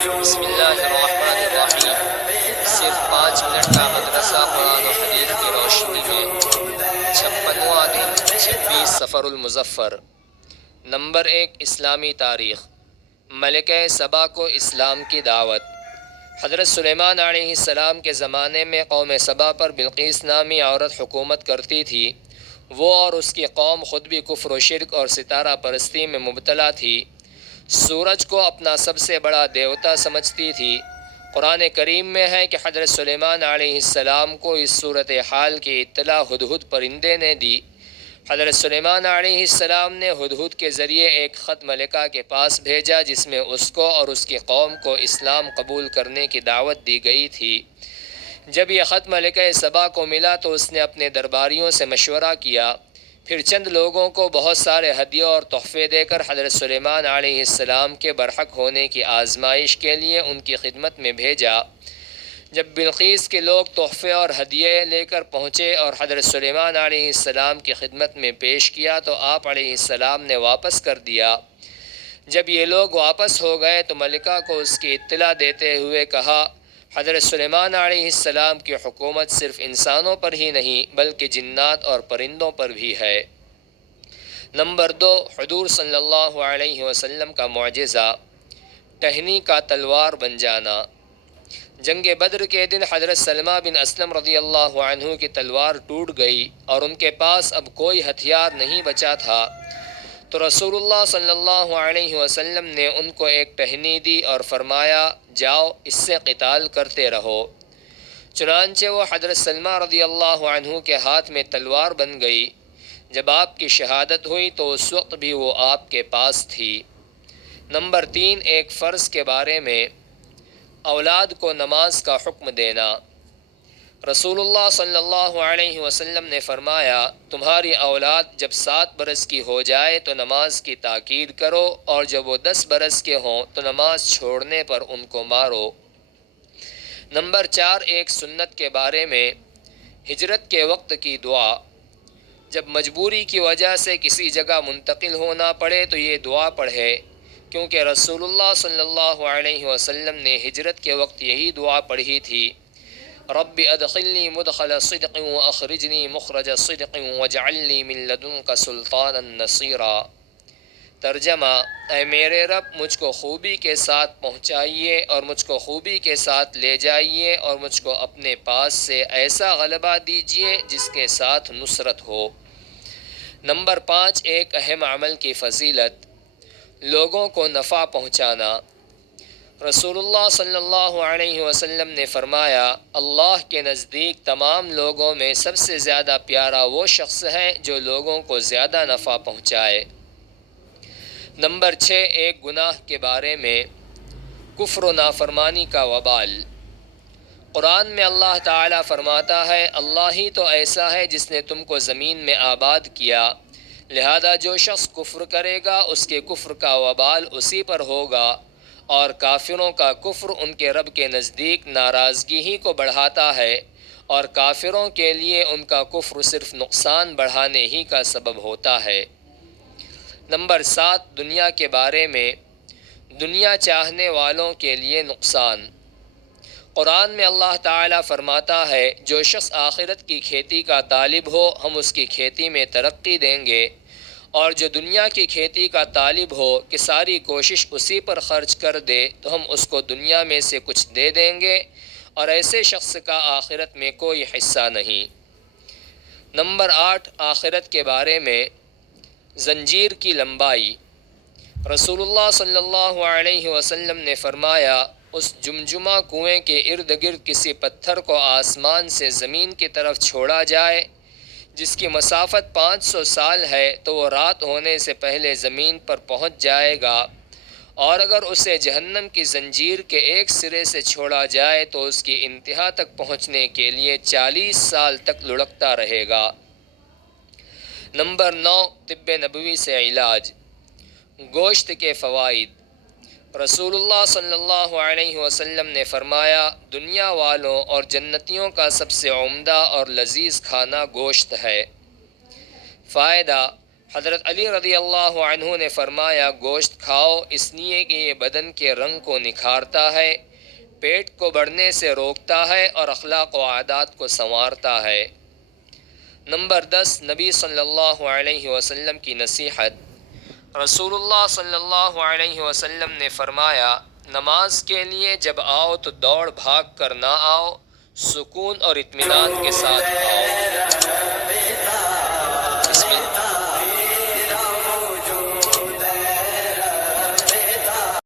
بسم اللہ الرحمن الرحیم۔ صرف 5 منٹ کا مدرسہ قرآن و حدیث کی روشنی میں 56واں دن 26 صفر المظفر۔ نمبر 1، اسلامی تاریخ۔ ملکہ سبا کو اسلام کی دعوت۔ حضرت سلیمان علیہ السلام کے زمانے میں قوم سبا پر بلقیس نامی عورت حکومت کرتی تھی۔ وہ اور اس کی قوم خود بھی کفر و شرک اور ستارہ پرستی میں مبتلا تھی۔ سورج کو اپنا سب سے بڑا دیوتا سمجھتی تھی۔ قرآن کریم میں ہے کہ حضرت سلیمان علیہ السلام کو اس صورتحال کی اطلاع ہدہد پرندے نے دی۔ حضرت سلیمان علیہ السلام نے ہدہد کے ذریعے ایک خط ملکہ کے پاس بھیجا جس میں اس کو اور اس کی قوم کو اسلام قبول کرنے کی دعوت دی گئی تھی۔ جب یہ خط ملکہ سبا کو ملا تو اس نے اپنے درباریوں سے مشورہ کیا، پھر چند لوگوں کو بہت سارے ہدیے اور تحفے دے کر حضرت سلیمان علیہ السلام کے برحق ہونے کی آزمائش کے لیے ان کی خدمت میں بھیجا۔ جب بلقیس کے لوگ تحفے اور ہدیے لے کر پہنچے اور حضرت سلیمان علیہ السلام کی خدمت میں پیش کیا تو آپ علیہ السلام نے واپس کر دیا۔ جب یہ لوگ واپس ہو گئے تو ملکہ کو اس کی اطلاع دیتے ہوئے کہا، حضرت سلیمان علیہ السلام کی حکومت صرف انسانوں پر ہی نہیں بلکہ جنات اور پرندوں پر بھی ہے۔ نمبر 2، حضور صلی اللہ علیہ وسلم کا معجزہ، ٹہنی کا تلوار بن جانا۔ جنگ بدر کے دن حضرت سلمہ بن اسلم رضی اللہ عنہ کی تلوار ٹوٹ گئی اور ان کے پاس اب کوئی ہتھیار نہیں بچا تھا، تو رسول اللہ صلی اللہ علیہ وسلم نے ان کو ایک ٹہنی دی اور فرمایا، جاؤ اس سے قتال کرتے رہو۔ چنانچہ وہ حضرت سلمہ رضی اللہ عنہ کے ہاتھ میں تلوار بن گئی۔ جب آپ کی شہادت ہوئی تو اس وقت بھی وہ آپ کے پاس تھی۔ نمبر 3، ایک فرض کے بارے میں، اولاد کو نماز کا حکم دینا۔ رسول اللہ صلی اللہ علیہ وسلم نے فرمایا، تمہاری اولاد جب 7 برس کی ہو جائے تو نماز کی تاکید کرو اور جب وہ 10 برس کے ہوں تو نماز چھوڑنے پر ان کو مارو۔ نمبر 4، ایک سنت کے بارے میں، ہجرت کے وقت کی دعا۔ جب مجبوری کی وجہ سے کسی جگہ منتقل ہونا پڑے تو یہ دعا پڑھے، کیونکہ رسول اللہ صلی اللہ علیہ وسلم نے ہجرت کے وقت یہی دعا پڑھی تھی، رب ادخلنی مدخل صدق واخرجنی مخرج صدق واجعل لی من لدنک سلطانا نصیرا۔ ترجمہ، اے میرے رب مجھ کو خوبی کے ساتھ پہنچائیے اور مجھ کو خوبی کے ساتھ لے جائیے اور مجھ کو اپنے پاس سے ایسا غلبہ دیجیے جس کے ساتھ نصرت ہو۔ نمبر 5، ایک اہم عمل کی فضیلت، لوگوں کو نفع پہنچانا۔ رسول اللہ صلی اللہ علیہ وسلم نے فرمایا، اللہ کے نزدیک تمام لوگوں میں سب سے زیادہ پیارا وہ شخص ہے جو لوگوں کو زیادہ نفع پہنچائے۔ نمبر 6، ایک گناہ کے بارے میں، کفر و نافرمانی کا وبال۔ قرآن میں اللہ تعالیٰ فرماتا ہے، اللہ ہی تو ایسا ہے جس نے تم کو زمین میں آباد کیا، لہذا جو شخص کفر کرے گا اس کے کفر کا وبال اسی پر ہوگا، اور کافروں کا کفر ان کے رب کے نزدیک ناراضگی ہی کو بڑھاتا ہے، اور کافروں کے لیے ان کا کفر صرف نقصان بڑھانے ہی کا سبب ہوتا ہے۔ نمبر 7، دنیا کے بارے میں، دنیا چاہنے والوں کے لیے نقصان۔ قرآن میں اللہ تعالیٰ فرماتا ہے، جو شخص آخرت کی کھیتی کا طالب ہو ہم اس کی کھیتی میں ترقی دیں گے، اور جو دنیا کی کھیتی کا طالب ہو کہ ساری کوشش اسی پر خرچ کر دے تو ہم اس کو دنیا میں سے کچھ دے دیں گے، اور ایسے شخص کا آخرت میں کوئی حصہ نہیں۔ نمبر 8، آخرت کے بارے میں، زنجیر کی لمبائی۔ رسول اللہ صلی اللہ علیہ وسلم نے فرمایا، اس جمجمہ کنویں کے ارد گرد کسی پتھر کو آسمان سے زمین کی طرف چھوڑا جائے جس کی مسافت 500 سال ہے تو وہ رات ہونے سے پہلے زمین پر پہنچ جائے گا، اور اگر اسے جہنم کی زنجیر کے ایک سرے سے چھوڑا جائے تو اس کی انتہا تک پہنچنے کے لیے 40 سال تک لڑکتا رہے گا۔ نمبر 9، طب نبوی سے علاج، گوشت کے فوائد۔ رسول اللہ صلی اللہ علیہ وسلم نے فرمایا، دنیا والوں اور جنتیوں کا سب سے عمدہ اور لذیذ کھانا گوشت ہے۔ فائدہ، حضرت علی رضی اللہ عنہ نے فرمایا گوشت کھاؤ اس لیے کہ یہ بدن کے رنگ کو نکھارتا ہے، پیٹ کو بڑھنے سے روکتا ہے اور اخلاق و عادات کو سنوارتا ہے۔ نمبر 10، نبی صلی اللہ علیہ وسلم کی نصیحت۔ رسول اللہ صلی اللہ علیہ وسلم نے فرمایا نماز کے لیے جب آؤ تو دوڑ بھاگ کر نہ آؤ، سکون اور اطمینان کے ساتھ آؤ۔